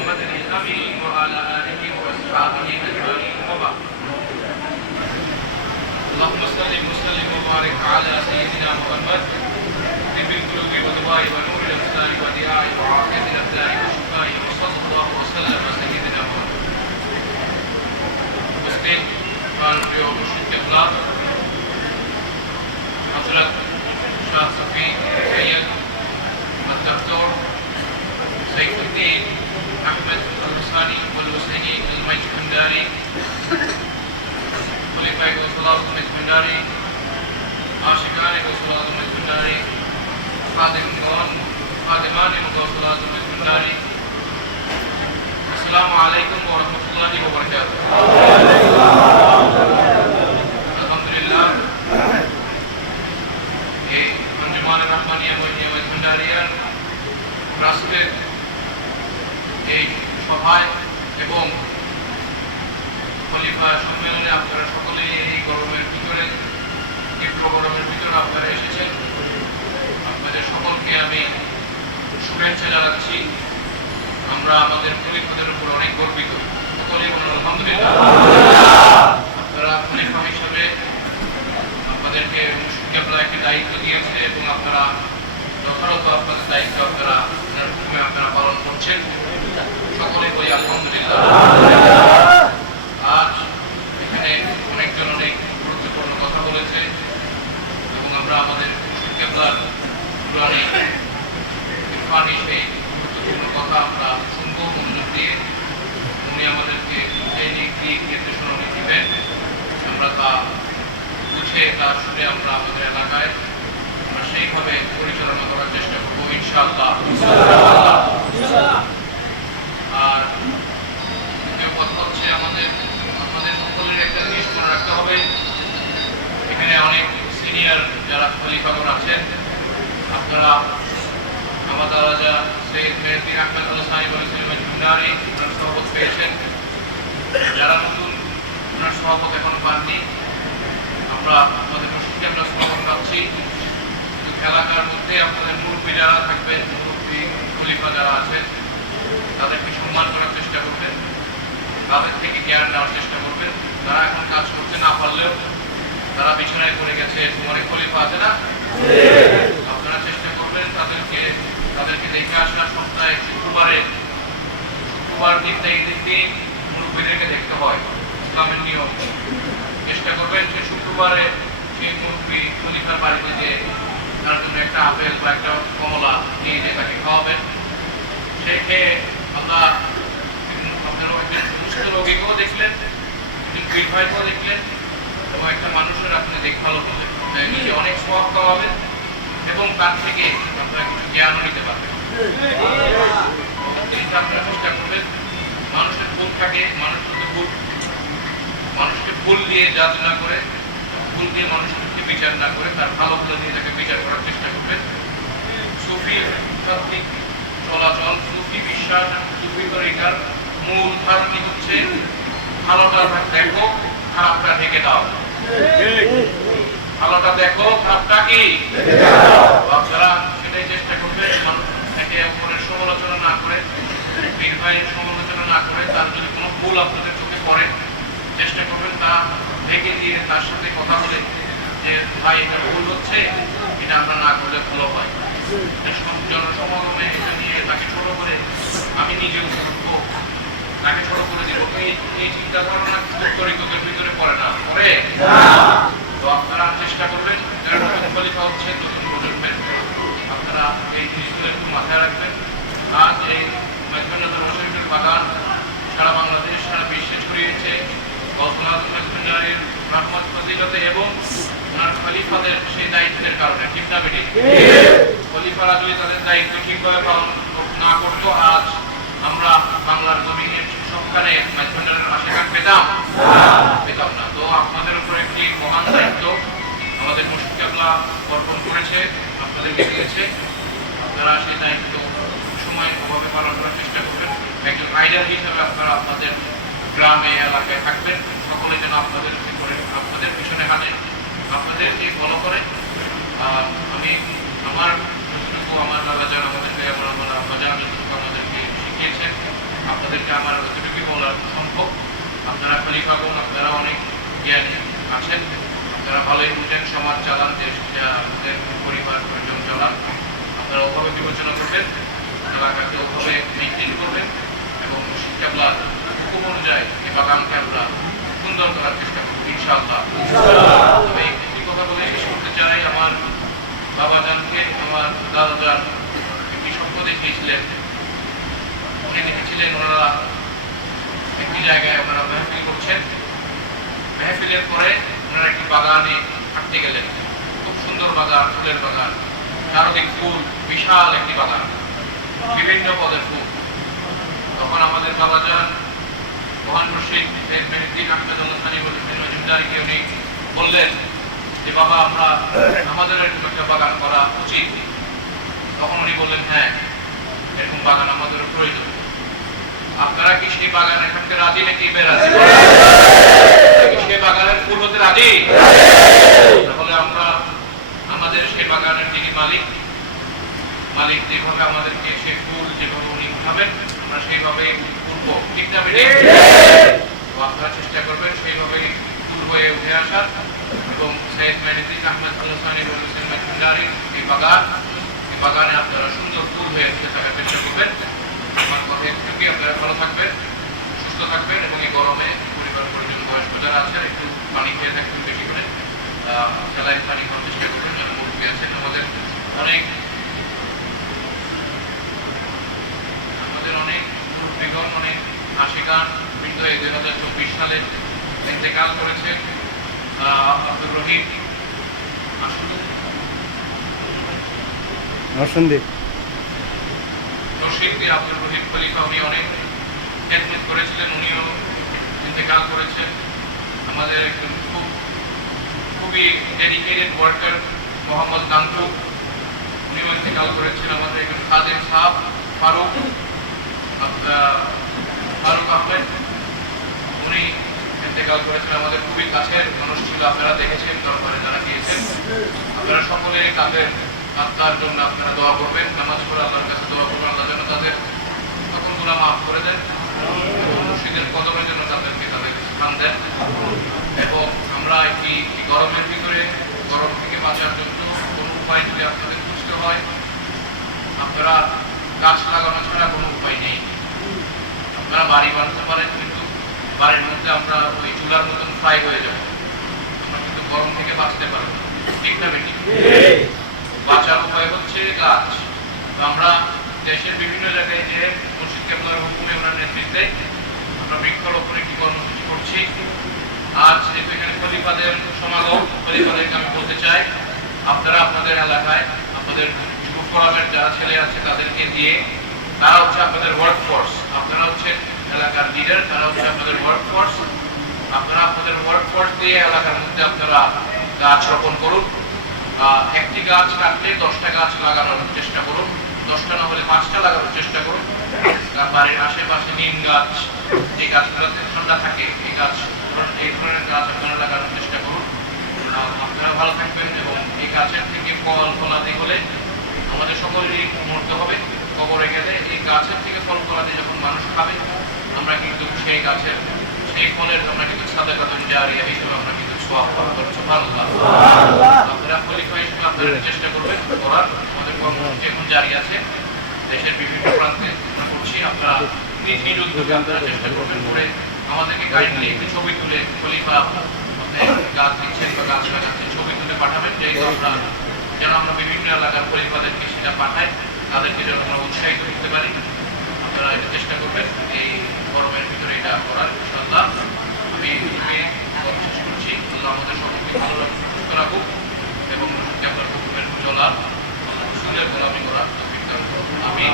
محمد الأمين وعلى آله وأصحابه أجمعين وبعد. اللهم صل وسلم وبارك على سيدنا محمد طب القلوب ودواء ونور الأبصار ودياء وعافية الأبدان وشفاء وصلى الله وسلم سيدنا محمد. مسلم قال في مرشد كبلا حضرت شاه صفي سيد الدكتور سيف الدين أحمد الحساني والحسيني المجهنداري خليفة غوث المجهنداري عاشقان غوث المجهنداري خادمان غوث المجهنداري. السلام عليكم ورحمة الله وبركاته. আলহামদুলিল্লাহ এই আঞ্জুমান রহমানিয়া মজহন্ডারিয়ার রাষ্ট্রের এই সভায় এবং খলিফা সম্মেলনে আপনারা সকলেই এই গরমের ভিতরে তীব্র গরমের ভিতরে আপনারা এসেছেন। আপনাদের সকলকে আমি শুভেচ্ছা জানাচ্ছি। আমরা আমাদের খলিফাদের উপর অনেক গর্বিত। সকলেই বলুন আলহামদুলিল্লাহ। আপনারা খলিফা হিসাবে আপনাদেরকে মুশকিল একটি দায়িত্ব দিয়েছে এবং আপনারা যথাযথ আপনাদের দায়িত্ব আপনারা হুকুমে আপনারা পালন করছেন। সকলেই বলি আলহামদুলিল্লাহ। আজ এখানে অনেকজন অনেক গুরুত্বপূর্ণ কথা বলেছে এবং আমরা আমাদের মুশকিলার পুরাণে ইরফানি সেই গুরুত্বপূর্ণ কথা আমরা শুনবো মনোযোগ দিয়ে। উনি আমাদেরকে যে দিক নির্দেশনা দিবেন আমরা তা বুঝে তা শুনে আমরা আমাদের এলাকায় আমরা সেইভাবে পরিচালনা করার চেষ্টা করবো ইনশাআল্লাহ। আর দ্বিতীয় কথা হচ্ছে আমাদের সকলের একটা জিনিস মনে রাখতে হবে, এখানে অনেক সিনিয়র যারা খলিফাগণ আছেন আপনারা আমাদের রাজা সৈয়দ মেহেদী আহমেদ আল-সানি মজহন্ডারি ওনার সহবত পেয়েছেন। যারা নতুন ওনার সহবত এখন পাননি আমরা আমাদের মসজিদকে আমরা সহবত পাচ্ছি। এলাকার মধ্যে আপনাদের মুরব্বী যারা থাকবেন, মুরব্বী খলিফা যারা আছেন তাদেরকে সম্মান করার চেষ্টা করবেন, তাদের থেকে জ্ঞান নেওয়ার চেষ্টা করবেন। তারা এখন কাজ করতে না পারলেও তারা বিছানায় পড়ে গেছে, অনেক খলিফা আছে না, আপনারা চেষ্টা করবেন তাদেরকে দেখে আসা। সপ্তাহে শুক্রবার দিন মুরব্বীদেরকে দেখতে হয়, ইসলামের নিয়ম। চেষ্টা করবেন যে শুক্রবারে সেই মুরব্বী খলিফার বাড়িতে যে তার জন্য একটা আপেল বা একটা কমলা নিয়ে যে তাকে খাওয়াবেন। সে খেয়ে আল্লাহ আপনারা একজন সুস্থ রোগীকেও দেখলেন, একজন বীরভাইকেও দেখলেন এবং একটা মানুষের আপনি দেখভাল করলেন, নিজে অনেক সওয়াব পাওয়াবেন এবং তার থেকে আপনারা কিছু জ্ঞানও নিতে পারবেন। আপনারা চেষ্টা করবেন মানুষের ভুল থাকে, মানুষকে ভুল দিয়ে জাজ না করে, ভুল দিয়ে মানুষকে বিচার না করে তার ভালো ভালো দিয়ে তাকে বিচার করার চেষ্টা করবেন। সুফি তাত্ত্বিক চলাচল, সুফি বিশ্বাস, সুফি তরিকার মূল ধারণই হচ্ছে ভালোটা দেখো, খারাপটা ঢেকে দাও। ভালোটা দেখো, খারাপটা কি আপনারা সেটাই চেষ্টা করবেন। মানুষ একে অপরের সমালোচনা না করে, বীর ভাইয়ের সমালোচনা না করে, তার যদি কোনো ভুল আপনাদের চোখে পড়ে চেষ্টা করবেন তা ঢেকে দিয়ে তার সাথে কথা বলে যে ভাই এটা ভুল হচ্ছে, এটা আমরা না করলে ভালো হয়। জনসমাগমে এটা নিয়ে তাকে ছোট করে আমি নিজেও করবো, তাকে ছোট করে দিব, এই চিন্তা ধারণা তরিকতের ভিতরে পড়ে না, পড়ে। তো আপনারা চেষ্টা করবেন যারা নতুন খলিফা হচ্ছে, নতুন প্রজন্মের, আপনারা এই জিনিসগুলো একটু মাথায় রাখবেন। আজ এই মজহন্ডারির বাগান সারা বাংলাদেশ, সারা বিশ্বে ছড়িয়েছে মজহন্ডারির রহমত ফজিলতে এবং ওনার খলিফাদের সেই দায়িত্বের কারণে। ঠিক না বেটি? খলিফারা যদি তাদের দায়িত্ব ঠিকভাবে পালন না করতো আজ আমরা বাংলার জমিনের সবখানে মজহন্ডারির আশীর্বাদ পেতাম না। তো আপনাদের উপর একটি মহান দায়িত্ব আমাদের মুর্শিদ কেবলা অর্পণ করেছে, আপনাদেরকে দিয়েছে। আপনারা সেই দায়িত্ব সময় ভাবে পালন করার চেষ্টা করবেন। একজন আইডাল হিসাবে আপনারা আপনাদের গ্রামে এলাকায় থাকবেন, সকলে যেন আপনাদের পিছনে হাঁটে, আপনাদেরকে ফলো করে। আমি আমার যতটুকু আমার বাবা যান আমাদেরকে আমাদেরকে শিখিয়েছেন এটা আমার যতটুকু বলার সম্ভব। আপনারা খলিফাগণ, আপনারা অনেক জ্ঞানী আছেন, আপনারা ভালোই বুঝেন, সমাজ চালান, দেশ আমাদের পরিবার পরিজন চালান। আপনারা ওভাবে বিবেচনা করবেন, এলাকাকে ওভাবে মেনটেন করবেন এবং শিক্ষাগুলার হুকুম অনুযায়ী এই বাগানকে আমরা সুন্দর করার চেষ্টা করব ইনশাআল্লাহ। তবে একটি কথা বলে শেষ করতে চাই, আমার বাবাজানকে আমার দাদাজান একটি স্বপ্ন দেখিয়েছিলেন। উনি দেখেছিলেন ওনারা একটি জায়গায় ওনারা মেহফিল করছেন, মেহফিলের পরে ওনারা একটি বাগানে হাঁটতে গেলেন। খুব সুন্দর বাগান, ফুলের বাগান, চারদিক ফুল, বিশাল একটি বাগান, বিভিন্ন পদের ফুল। তখন আমাদের বাবাজান মহান মুর্শিদ মেহেদী আহমেদুল্লাহ সানি মজুমদারকে উনি বললেন যে বাবা, আমরা আমাদের এরকম একটা বাগান করা উচিত। তখন উনি বললেন হ্যাঁ, এরকম বাগান আমাদের প্রয়োজন। আপনারা কি সেই বাগানে থাকতে রাজি নাকি বেরাজি? সেই বাগানের ফুল হতে রাজি? তাহলে আমরা আমাদের সেই বাগানের যিনি মালিক যেভাবে আমাদেরকে সেই ফুল যেভাবে উনি উঠাবেন আমরা সেইভাবে করবো, ঠিক না? আপনারা চেষ্টা করবেন সেইভাবে ফুল হয়ে উঠে আসার এবং সৈয়দ মেহেদী আহমেদুল্লাহ সানি মজুমদারের এই বাগানে আপনারা সুন্দর ফুল হয়ে উঠে থাকার চেষ্টা করবেন। আমার কথা একটুকুই, আপনারা ভালো থাকবেন, সুস্থ থাকবেন এবং এই গরমে পরিবার পরিজন বয়স্ক যারা আছেন একটু পানি খেয়ে থাকবেন, বেশি করে স্যালাইন পানি খাওয়ার চেষ্টা করবেন। যারা মুরব্বী আছেন, আমাদের অনেক মুরব্বীগণ, অনেক আশিকান বৃন্দ এই 2024 সালে ইন্তেকাল করেছে। আব্দুর রহিম আব্দুর রহিম খলিফা, উনি অনেক খেদমত করেছিলেন, উনিও ইন্তেকাল করেছেন। আমাদের একজন খুবই ডেডিকেটেড ওয়ার্কার মোহাম্মদ নান্টু, উনিও ইন্তেকাল করেছেন। আমাদের একজন খাদেম সাহেব ফারুক আহমেদ, উনি ইন্তেকাল করেছেন। আমাদের খুবই কাছের মানুষ ছিল, আপনারা দেখেছেন দরবারে যারা গিয়েছেন। আপনারা সকলে তাদের আত্মার জন্য আপনারা দোয়া করবেন, নামাজ পড়ে আল্লাহর কাছে দোয়া করবেন, আল্লাহ যেন তাদের সকল গুনাহ মাফ করে দেন, মুর্শিদের কদমের জন্য তাদেরকে তাদের স্থান দেন। এবং আমরা এই গরমের ভিতরে গরম থেকে বাঁচার জন্য কোনো উপায় যদি আপনাদের খুঁজতে হয়, আপনারা গাছ লাগানো ছাড়া কোনো উপায় নেই। আপনারা বাড়ি বানাতে পারেন, কিন্তু বাড়ির মধ্যে আমরা ওই চুলার মতন ফ্রাই হয়ে যাব, আমরা কিন্তু গরম থেকে বাঁচতে পারবো, ঠিক না বেটি? বাঁচার উপায় হচ্ছে গাছ। তো আমরা দেশের বিভিন্ন জায়গায় যে মুর্শিদ কেবলার হুকুমে ওনার নেতৃত্বে আমরা বৃক্ষরোপণ একটি কর্মসূচি করছি। আজ যেহেতু এখানে খলিফাদের সমাগম, খলিফাদেরকে আমি বলতে চাই, আপনারা আপনাদের এলাকায় আপনাদের যুব ফোরামের যারা ছেলে আছে তাদেরকে দিয়ে, তারা হচ্ছে আপনাদের ওয়ার্কফোর্স, আপনারা হচ্ছে এলাকার লিডার, তারা হচ্ছে আপনাদের ওয়ার্কফোর্স। আপনারা আপনাদের ওয়ার্কফোর্স দিয়ে এলাকার মধ্যে আপনারা গাছ রোপণ করুন। একটি গাছ কাটলে 10টা গাছ লাগানোর চেষ্টা করুন, 10টা না হলে 5টা লাগানোর চেষ্টা করুন। বাড়ির আশেপাশে নিম গাছ, যে গাছগুলোতে ঠান্ডা থাকে, এই ধরনের গাছ আপনারা লাগানোর চেষ্টা করুন। আপনারা ভালো থাকবেন এবং এই গাছের থেকে ফল ফলাদি হলে আমাদের সকলেরই মরতে হবে। কবরে গেলে এই গাছের থেকে ফল ফলাদি যখন মানুষ খাবে, আমরা কিন্তু সেই গাছের সেই ফলের আমরা কিন্তু সাদাকাতুন জারিয়া হিসেবে আমরা কিন্তু সওয়াব পাবো। সুবহানাল্লাহ। আপনারা খলিফা হিসেবে আপনারা চেষ্টা করবেন করার। আমাদের কর্মসূচি এখন জারি আছে, দেশের বিভিন্ন প্রান্তে আমরা করছি। আপনারা নিজ উদ্যোগে আপনারা চেষ্টা করবেন করে আমাদেরকে কাইন্ডলি একটি ছবি তুলে খলিফা গাছ দিচ্ছেন বা গাছ লাগাচ্ছেন ছবি তুলে পাঠাবেন, যেন আমরা বিভিন্ন এলাকার খলিফাদেরকে সেটা পাঠাই, তাদেরকে যেন আমরা উৎসাহিত করতে পারি। আপনারা এটা চেষ্টা করবেন এই গরমের ভিতরে এটা করার। ইনশাআল্লাহ আমি শেষ করছি। আল্লাহ আমাদের সকলকে ভালো রাখুক, সুস্থ রাখুক এবং আপনার হুকুমের চলার সুন্দর গোলামি করার তৌফিক দান করুন। আমিন।